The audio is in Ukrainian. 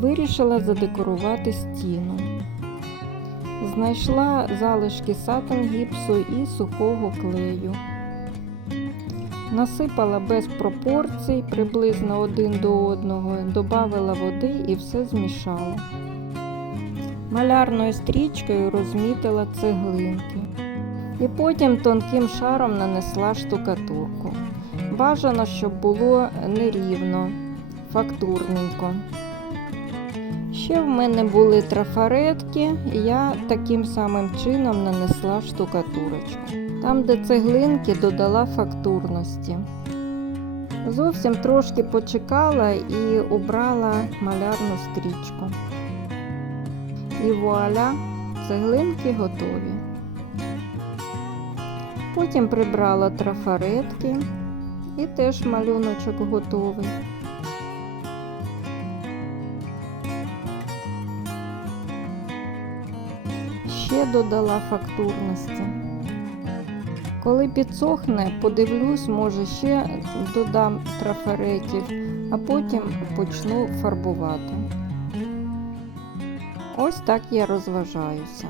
Вирішила задекорувати стіну. Знайшла залишки сатин гіпсу і сухого клею. Насипала без пропорцій, приблизно один до одного, додавила води і все змішала. Малярною стрічкою розмітила цеглинки. І потім тонким шаром нанесла штукатурку. Бажано, щоб було нерівно, фактурненько. Ще в мене були трафаретки, я таким самим чином нанесла штукатурочку. Там, де цеглинки, додала фактурності. Зовсім трошки почекала і обрала малярну стрічку. І вуаля, цеглинки готові. Потім прибрала трафаретки і теж малюночок готовий. Ще додала фактурності. Коли підсохне, подивлюсь, може ще додам трафаретів, а потім почну фарбувати. Ось так я розважаюся.